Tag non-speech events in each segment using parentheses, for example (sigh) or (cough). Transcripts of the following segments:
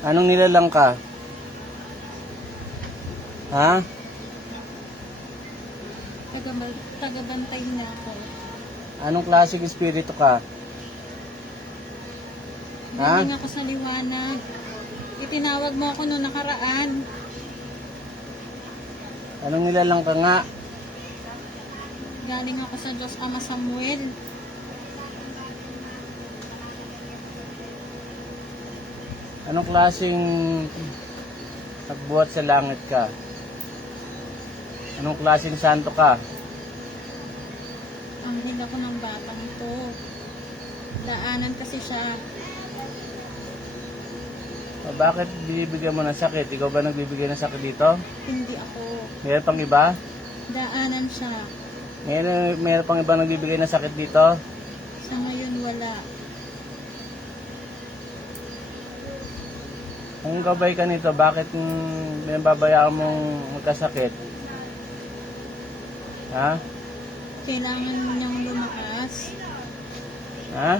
Anong nilalang ka? Ha? Tagabal- Tagabantay na ako. Anong klaseng espiritu ka? Ha? Galing ako sa liwanag. Itinawag mo ako noong nakaraan. Anong nilalang ka nga? Galing ako sa Diyos Ama Samuel. Anong klaseng nagbuhat sa langit ka? Anong klaseng santo ka? Anghel ako ng batang ito. Daanan kasi siya. O, bakit binibigyan mo ng sakit? Ikaw ba nagbibigay ng sakit dito? Hindi ako. Mayroon pang iba? Daanan siya. Mayroon, mayroon pang iba nagbibigay ng sakit dito? Sa ngayon wala. Kung gabay ka nito, bakit may babayaan mong magkasakit? Ha? Kailangan niyang lumakas. Ha?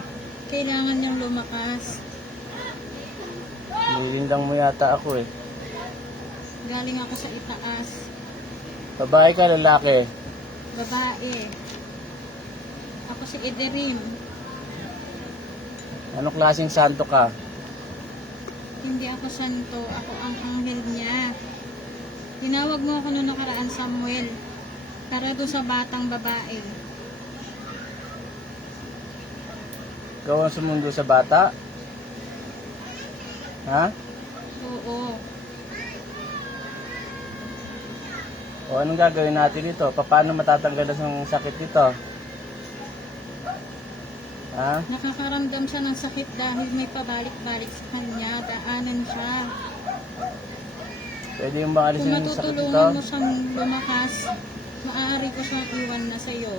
Kailangan niyang lumakas. Nilindang mo yata ako eh. Galing ako sa itaas. Babae ka, lalaki. Babae. Ako si Ederin. Anong klaseng santo ka? Hindi ako santo. Ako ang anghel niya. Tinawag mo ako noong nakaraan Samuel. Para doon sa batang babae. Ikaw ang sumundo sa bata? Ha? Oo. O anong gagawin natin ito? Paano matatanggal ang sakit dito? Ha? Nakakaramdam siya ng sakit dahil may pabalik-balik sa kanya. Daanan siya. Pwede yung alisin Kung yung sakit dito? matutulungan mo siyang lumakas, maaari ko siyang iwan na sa'yo.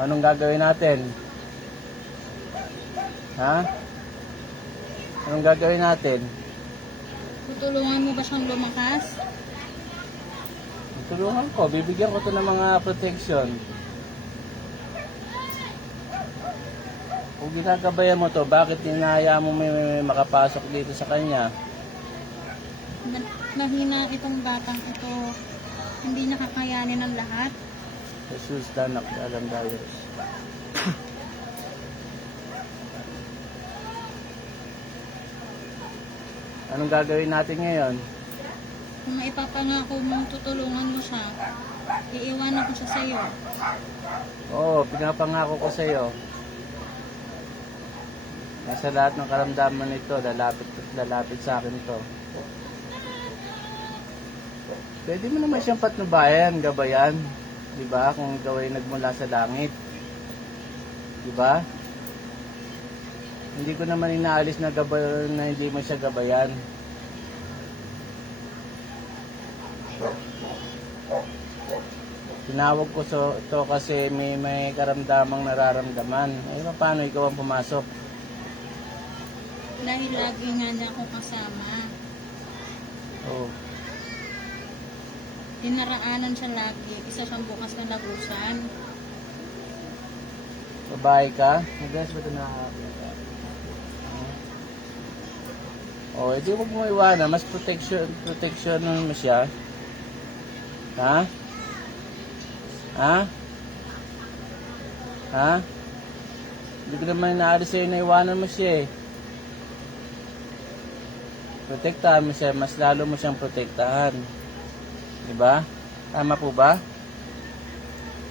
Anong gagawin natin? Ha? Anong gagawin natin? Tutulungan mo ba siyang lumakas? Tulungan ko, bibigyan ko to ng mga protection. Kung ginagabayan mo to, bakit hinahaya mo may, may makapasok dito sa kanya? Na- Mahina itong batang ito. Hindi niya kakayanin ang lahat. Jesus, danak, alam dayos. Anong gagawin natin ngayon? Kung maipapangako mong tutulungan mo siya, iiwanan ko siya sa'yo. Oo, pinapangako ko sa iyo. Nasa lahat ng karamdaman nito, lalapit lalapit sa akin ito. Pwede mo naman siyang patnubayan, gabayan. Di ba? Kung ikaw ay nagmula sa langit. Di ba? Hindi ko naman inaalis na gabay na hindi mo siya gabayan. Tinawag ko so, ito kasi may may karamdamang nararamdaman. Eh, paano ikaw ang pumasok? Dahil lagi nga niya ako kasama. Oh, Dinaraanan siya lagi. Isa siyang bukas na lagusan. babae ka? Madalas ba ito na... Oh, edi huwag mo iwanan. Mas protection, protection mo siya. Ha? Ha? Ha? Hindi ko naman inaalis sa'yo na iwanan mo siya eh. Protektahan mo siya, mas lalo mo siyang protektahan. Diba? Tama po ba?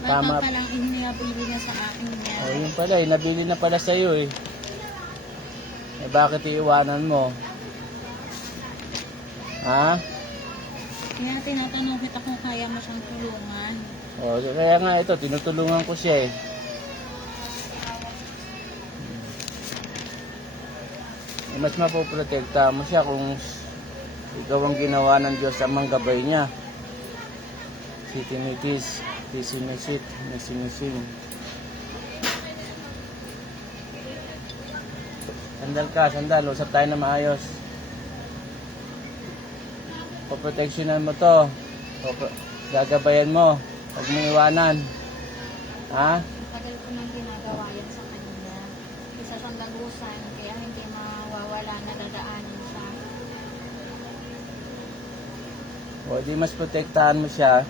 Tama. pa lang ihinabili niya sa akin niya. O yun pala eh, nabili na pala sa'yo eh. Eh bakit iiwanan mo? Ha? Kaya tinatanong kita kung kaya mo siyang tulungan. O, kaya nga ito, tinutulungan ko siya eh. Eh, Mas mapoprotekta mo siya kung ikaw ang ginawa ng Diyos ang manggabay niya. Si Tinitis, Tisinisit, Nisinising. Sandal ka, sandal. Usap tayo na maayos. Poproteksyonan mo to. Gagabayan mo. Huwag mong iwanan. Ha? Tagal ko nang ginagawa yan sa kanila. Isa siyang lagusan, kaya hindi mawawala na dadaanin siya. O di mas protektahan mo siya.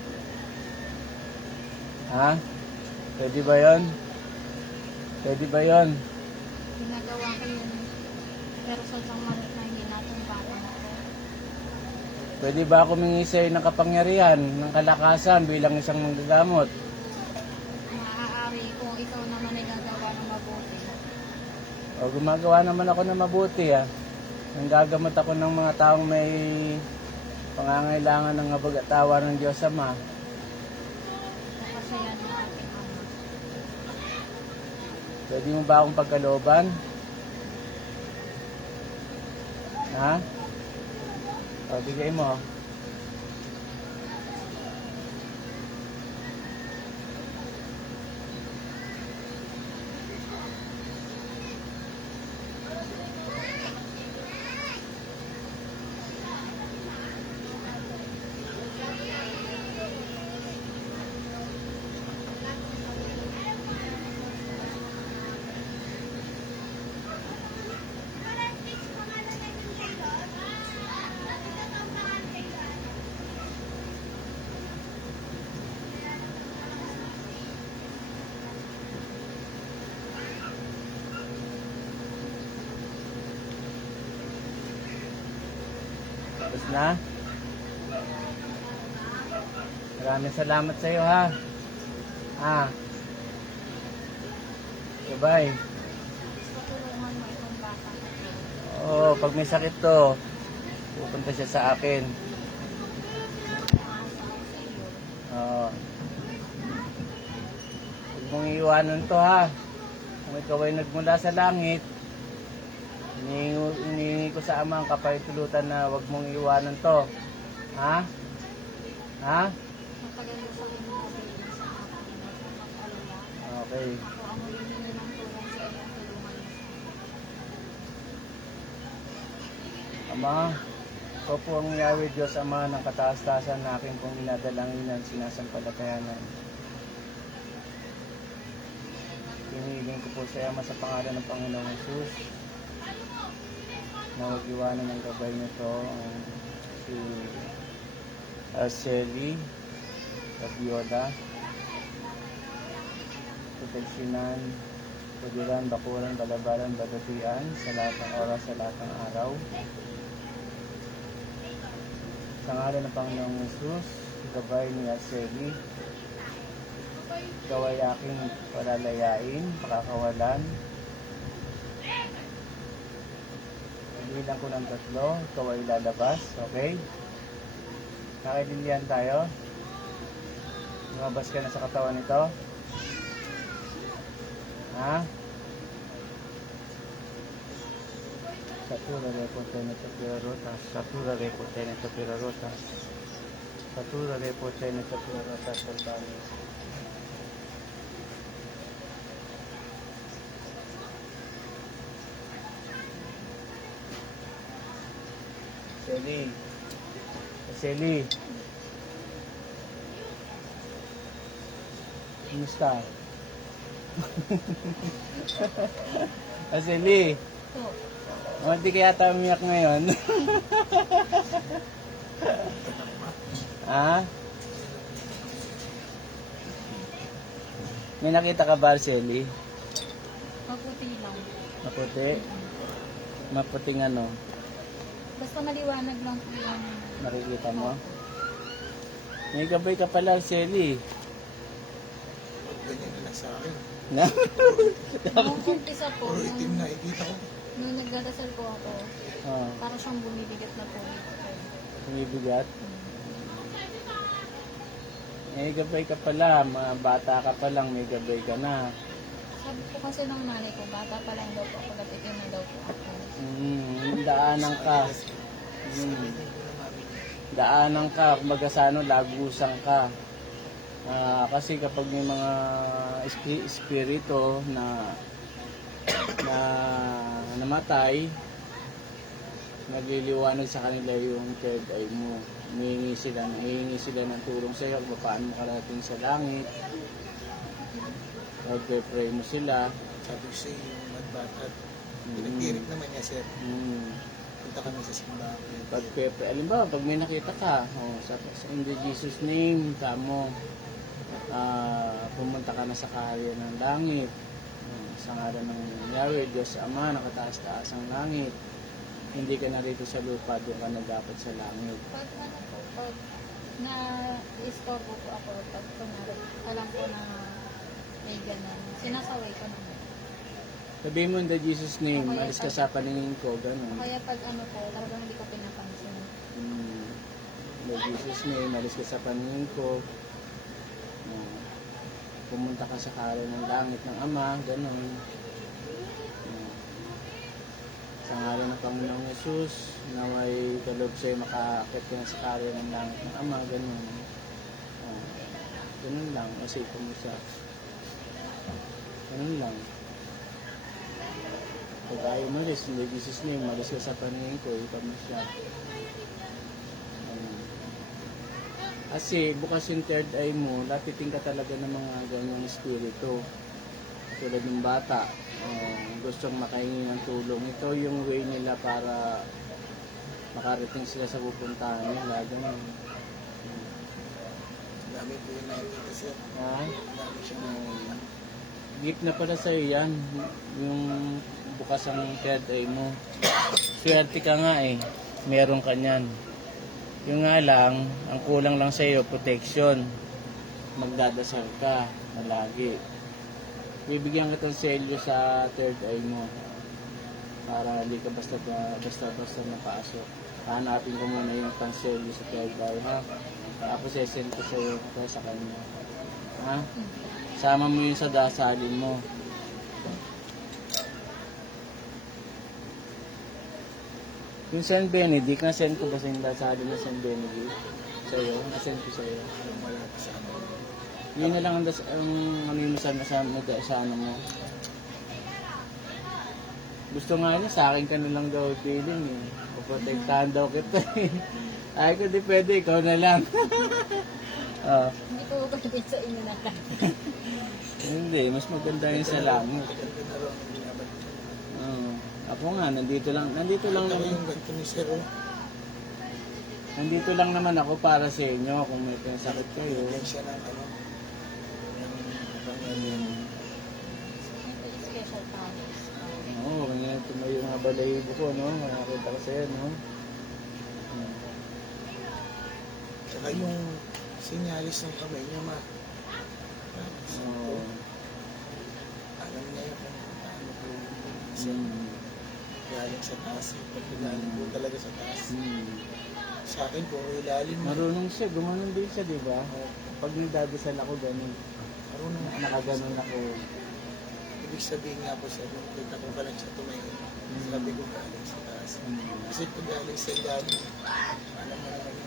Ha? Pwede ba yon? Pwede ba yon? Ginagawa ko yun. Pero sadyang mali na hindi natin bata na to. Pwede ba ako mingi sa'yo ng kapangyarihan, ng kalakasan bilang isang manggagamot? Maaari kung ikaw naman ay gagawa ng mabuti. O gumagawa naman ako ng mabuti ah. Nanggagamot ako ng mga taong may pangangailangan ng abag at tawa ng Diyos Ama. Napasaya ng ating ama. Pwede mo ba akong pagkalooban? Ha? O, bigay mo. Na? Maraming salamat sa iyo ha. Ah. Goodbye. Oo, pag may sakit to, pupunta siya sa akin. Oo. Huwag mong iiwanan to ha. Kung ikaw ay nagmula sa langit, hinihingi ko sa ama ang kapahitulutan na huwag mong iiwanan to. Ha? Ha? Ko. Okay. Ang. Ama, ikaw po ang Yahweh Diyos Ama ng kataas-taasan na aking pong inadalanginan sinasampalatayanan. Hinihiling ko po sa Ama sa pangalan ng Panginoong Jesus na huwag iwanan ng gabay nito ang si Arceli Rabiola proteksyonan Pudiran, bakuran, balabaran, badutian sa lahat ng oras, sa lahat ng araw. Sa ngalan ng Panginoong Jesus, gabay ni Arceli, ikaw ay aking palalayain, pakakawalan. Bilang ko ng tatlo, ikaw ay lalabas, okay? Nakaintindihan tayo? Lumabas ka na sa katawan nito? Ha? Satura repo tene tapira rotas, satura repo tene tapira rotas, satura repo tene tapira rotas, saltani. Seli. Seli. Kumusta? Seli. Ito. Hindi kaya tayo umiyak ngayon. ha? (laughs) May nakita ka ba, Shelly? Maputi lang. Maputi? Maputing ano? Basta maliwanag lang po yung Nakikita mo? May gabay ka pala, Shelly. Ganyan na lang sa akin. Na? Nung umpisa po, Puro itim nung, na ikita ko. nung nagdadasal po ako, oh, para siyang bumibigat na po. sumibigat. May gabay ka pala, mga bata ka pa lang, may gabay ka na. Sabi po kasi ng nanay ko, bata pa lang daw po ako, ba't itim na daw po ako. Mm, daanan ka. Mm. Daanan ka, kumbaga sa ano, lagusan ka. Ah, kasi kapag may mga espi- espiritu na na namatay, nagliliwanag sa kanila yung third eye mo. Humihingi sila, hihingi sila ng tulong sa iyo kung paano makarating sa langit. Pagpe-pray mo sila. Sabi ko sa'yo, yung magbatat. Mm. Pinagdirik naman niya, sir. Mm. Punta kami sa simbahan. Pagpe-pray. Alam ba, pag may nakita ka, oh, sa, sa in the Jesus name, kamo, ah, pumunta ka na sa karya ng langit. Oh, sa ngalan ng Yahweh, Diyos Ama, nakataas-taas ang langit. Hindi ka narito sa lupa, doon ka na dapat sa langit. Pag ano po, pag na istorbo po ako, pag kunwari, alam ko na may ganun, sinasaway ko naman. Sabihin mo in the Jesus name, Okay, alis ka sa paningin ko, ganun. Kaya pag ano po, talagang hindi ko pinapansin. Mm. In the Jesus name, alis ka sa paningin ko. Ah, pumunta ka sa karo ng langit ng Ama, ganun. Ah, sa ngalan ng Panginoong Yesus, naway kaloob sa'yo makaakit ka na sa karo ng langit ng Ama, ganun. Ah, ganun lang, masipon mo siya. Ganun lang. Ayaw mo rin, in the Jesus name, malis ka sa paningin ko, ikaw mo siya. Kasi bukas yung third eye mo, lapitin ka talaga ng mga ganyang espiritu. Tulad ng bata, uh, gustong makahingi ng tulong. Ito yung way nila para makarating sila sa pupuntahan nila. Ganun. Dami po yung nakikita, sir. Ha? Dami siya Um, gift na pala sa'yo yan. Yung bukas ang third eye mo. Swerte ka nga eh. Meron ka niyan. Yung nga lang, ang kulang lang sa'yo, protection. Magdadasal ka na lagi. Bibigyan ka ng selyo sa third eye mo. Para hindi ka basta basta basta napasok. Hanapin ko muna yung panselyo sa third eye ha. Tapos sesend ko sa'yo sa kanya. Ha? Sama mo yun sa dasalin mo. Yung San Benedict, na-send ko ba sa yung dasalin ng San Benedict? Sa'yo? Na-send ko sa'yo. Yung wala pa sa ano. Yun na lang ang, ang ano yung sa, sa, sa, ano mo. Gusto nga niya, sa akin ka na lang daw feeling eh. Puprotektahan daw kita eh. Ay ko, di pwede, ikaw na lang. (laughs) Ah, Hindi ko pwede sa inyo na (laughs) hindi, mas maganda yung sa langit. Ganda na raw ang binabalik. Oo. Ako nga, nandito lang, nandito lang Ito naman, yung ganito ni sir, oh. nandito lang naman ako para sa inyo kung may pinasakit kayo. Yan siya ng ano. Ng yung special powers. Oo, ganyan tumayo nga balahibo ko, no? Makakita ko sa'yo, no? Hmm. Tsaka yung sinyalis ng kamay niya, ma. Oo. Alam niya yung kung paano po. Kasi Hmm. Galing sa taas. Pag galing po talaga sa taas. Hmm. Sa akin po, ilalim. Marunong siya, gumanon din siya, di ba? Pag nagdadasal ako, ganun. Marunong na. Nakaganon ako. Ibig sabihin nga po siya, nung kita ko pa lang siya tumayo. Sabi ko galing sa taas. Hmm. Kasi pag galing sa ilalim, alam mo naman